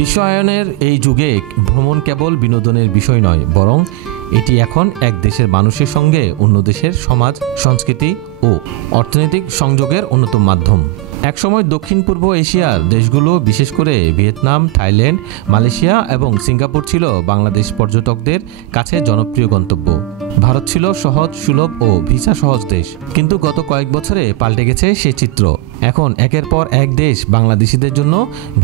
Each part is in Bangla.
বিশ্বায়নের এই যুগে ভ্রমণ কেবল বিনোদনের বিষয় নয়, বরং এটি এখন এক দেশের মানুষের সঙ্গে অন্য দেশের সমাজ, সংস্কৃতি ও অর্থনৈতিক সংযোগের অন্যতম মাধ্যম। একসময় দক্ষিণ পূর্ব এশিয়ার দেশগুলো, বিশেষ করে ভিয়েতনাম, থাইল্যান্ড, মালয়েশিয়া এবং সিঙ্গাপুর ছিল বাংলাদেশ পর্যটকদের কাছে জনপ্রিয় গন্তব্য। ভারত ছিল সহজ, সুলভ ও ভিসা সহজ দেশ। কিন্তু গত কয়েক বছরে পাল্টে গেছে সেই চিত্র। এখন একের পর এক দেশ বাংলাদেশিদের জন্য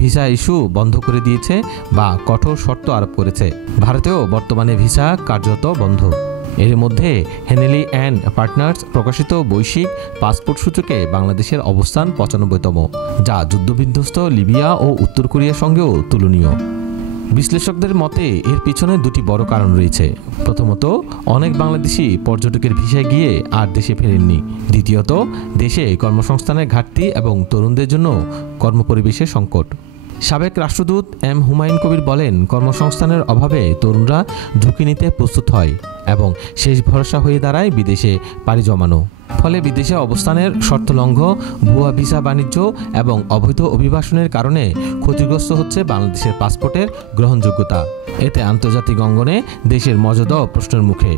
ভিসা ইস্যু বন্ধ করে দিয়েছে বা কঠোর শর্ত আরোপ করেছে। ভারতেও বর্তমানে ভিসা কার্যত বন্ধ। এর মধ্যে হেনেলি অ্যান্ড পার্টনার্স প্রকাশিত বৈশ্বিক পাসপোর্ট সূচকে বাংলাদেশের অবস্থান ৯৫তম, যা যুদ্ধবিধ্বস্ত লিবিয়া ও উত্তর কোরিয়ার সঙ্গেও তুলনীয়। বিশ্লেষকদের মতে এর পিছনে দুটি বড় কারণ রয়েছে। প্রথমত, অনেক বাংলাদেশি পর্যটকের ভিসায় গিয়ে আর দেশে ফেরেননি। দ্বিতীয়ত, দেশে কর্মসংস্থানের ঘাটতি এবং তরুণদের জন্য কর্মপরিবেশের সংকট। সাবেক রাষ্ট্রদূত এম হুমায়ুন কবির বলেন, কর্মসংস্থানের অভাবে তরুণরা ঝুঁকি নিতে প্রস্তুত হয় এবং শেষ ভরসা হয়ে দাঁড়ায় বিদেশে পাড়ি জমানো। ফলে বিদেশে অবস্থানের শর্ত লঙ্ঘন, ভুয়া ভিসা বাণিজ্য এবং অবৈধ অভিবাসনের কারণে ক্ষতিগ্রস্ত হচ্ছে বাংলাদেশের পাসপোর্টের গ্রহণযোগ্যতা। এতে আন্তর্জাতিক অঙ্গনে দেশের মর্যাদাও প্রশ্নের মুখে।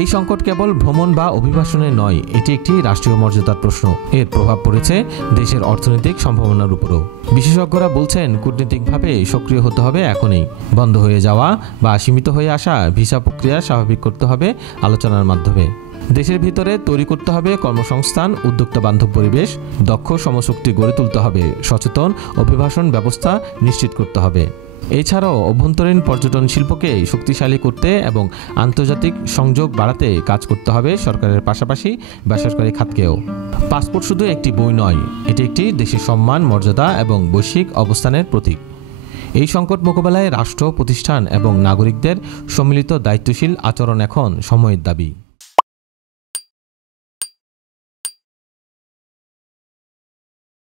এই সংকট কেবল ভ্রমণ বা অভিবাসনের নয়, এটি একটি রাষ্ট্রীয় মর্যাদার প্রশ্ন। এর প্রভাব পড়েছে দেশের অর্থনৈতিক সম্ভাবনার উপরও। বিশেষজ্ঞরা বলছেন, কূটনীতিকভাবে সক্রিয় হতে হবে এখনই। বন্ধ হয়ে যাওয়া বা সীমিত হয়ে আসা ভিসা প্রক্রিয়া স্বাভাবিক করতে হবে আলোচনার মাধ্যমে। দেশের ভিতরে তৈরি করতে হবে কর্মসংস্থান, উদ্যোক্তা বান্ধব পরিবেশ, দক্ষ শ্রমশক্তি গড়ে তুলতে হবে, সচেতন অভিবাসন ব্যবস্থা নিশ্চিত করতে হবে। এছাড়াও অভ্যন্তরীণ পর্যটন শিল্পকে শক্তিশালী করতে এবং আন্তর্জাতিক সংযোগ বাড়াতে কাজ করতে হবে সরকারের পাশাপাশি বেসরকারি খাতকেও। পাসপোর্ট শুধু একটি বই নয়, এটি একটি দেশের সম্মান, মর্যাদা এবং বৈশ্বিক অবস্থানের প্রতীক। এই সংকট মোকাবেলায় রাষ্ট্র, প্রতিষ্ঠান এবং নাগরিকদের সম্মিলিত দায়িত্বশীল আচরণ এখন সময়ের দাবি।